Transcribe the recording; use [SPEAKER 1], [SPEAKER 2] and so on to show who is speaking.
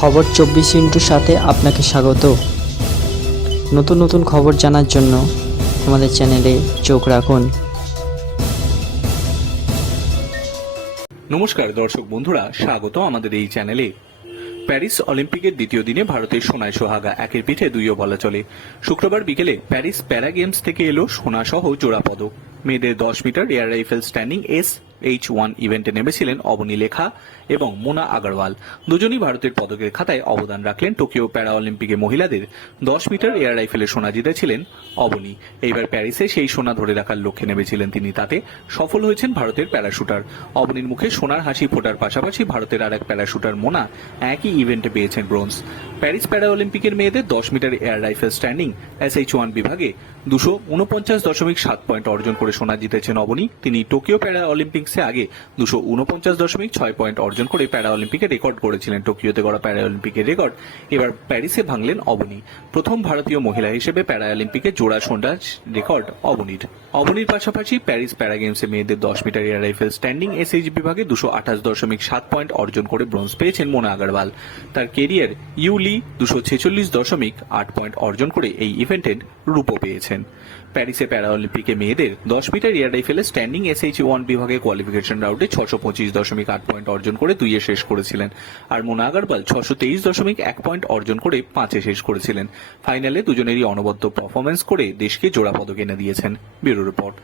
[SPEAKER 1] খবর চব্বিশ ইন্টুর সাথে আপনাকে স্বাগত। নতুন নতুন খবর জানার জন্য আমাদের চ্যানেলে চোখ রাখুন।
[SPEAKER 2] নমস্কার দর্শক বন্ধুরা, স্বাগত আমাদের এই চ্যানেলে। প্যারিস অলিম্পিকের দ্বিতীয় দিনে ভারতের সোনায় সোহাগা একের পিঠে দুইও বলা চলে। শুক্রবার বিকেলে প্যারিস প্যারা গেমস থেকে এলো সোনা সহ জোড়া পদক। মেয়েদের দশ metre air rifle standing S H one ইভেন্টে নেমেছিলেন অবনী লেখা এবং মোনা আগারওয়াল। দুজনই ভারতের পদকের খাতায় অবদান রাখলেন টোকিও প্যারা অলিম্পিকে মহিলাদের। দশ মিটার এয়ার রাইফেলে সোনা জিতেছিলেন অবনী। এইবার প্যারিসে সেই সোনা ধরে রাখার লক্ষ্যে নেমেছিলেন তিনি। তাতে সফল হয়েছেন ভারতের প্যারাশুটার। অবনীর মুখে সোনার হাসি ফোটার পাশাপাশি ভারতের আর এক প্যারাশুটার মোনা একই ইভেন্টে পেয়েছেন ব্রোঞ্জ। প্যারিস প্যারা অলিম্পিকের মেয়েদের দশ metre air rifle standing SH one বিভাগে দুশো উনপঞ্চাশ দশমিক সাত পয়েন্ট অর্জন করে সোনা জিতেছেন অবনী। তিনি টোকিও প্যারা অলিম্পিক্সে আগে দুশো উনপঞ্চাশ দশমিক ছয় পয়েন্ট অর্জন করে প্যারা অলিম্পিকে রেকর্ড করেছিলেন টোকিওতে গড়া প্যারা অলিম্পিকের রেকর্ড এবার প্যারিসে ভাঙলেন অবনী। প্রথম ভারতীয় মহিলা হিসেবে প্যারা অলিম্পিকে জোড়া সোনার রেকর্ড অবনীর। অবনীর পাশাপাশি প্যারিস প্যারা গেমসে মেয়েদের দশ metre air rifle standing SH বিভাগে দুশো আঠাশ দশমিক সাত পয়েন্ট অর্জন করে ব্রোঞ্জ পেয়েছেন মোনা আগারওয়াল। তার কেরিয়ার ইউলি দুশো ছেচল্লিশ দশমিক আট পয়েন্ট অর্জন করে এই ইভেন্টের রূপও পেয়েছেন। প্যারিসে প্যারা অলিম্পিকে মেয়েদের দশ মিটার এয়ার রাইফেলে স্ট্যান্ডিং এসএইচ ওয়ান বিভাগে কোয়ালিফিকেশন রাউন্ডে ছশো পঁচিশ দশমিক আট পয়েন্ট অর্জন করে দুইয়ে শেষ করেছিলেন। আর মোনা আগারওয়াল ছশো তেইশ দশমিক এক পয়েন্ট অর্জন করে পাঁচে শেষ করেছিলেন। ফাইনালে দুজনেরই অনবদ্য পারফরমেন্স করে দেশকে জোড়া পদক এনে দিয়েছেন ব্যুরো রিপোর্ট।